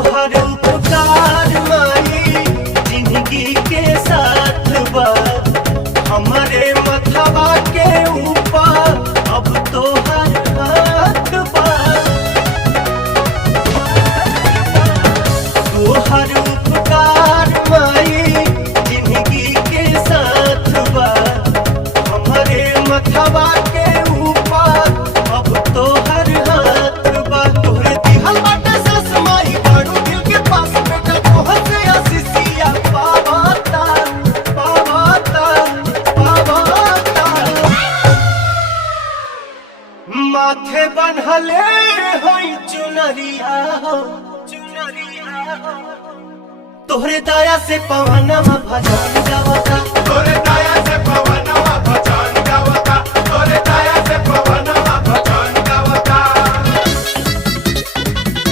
तोहर उपकार माई जिंदगी के साथ बा हमारे मथवा के ऊपर अब तोहर हाथ बा तोहर उपकार माई जिंदगी के साथ बा हमारे मथवा के ऊपर अब तोहर हाथ बा तोहरे दिहल बाटे सस माई बाड़ू दिल के पास बेटा तोहर से आशीषिया पावाता पावाता पावाता माथे बन्हले होई चुनरिया हो चुनरिया हो तोहरे दया से पवनमा भजन गावता तोहरे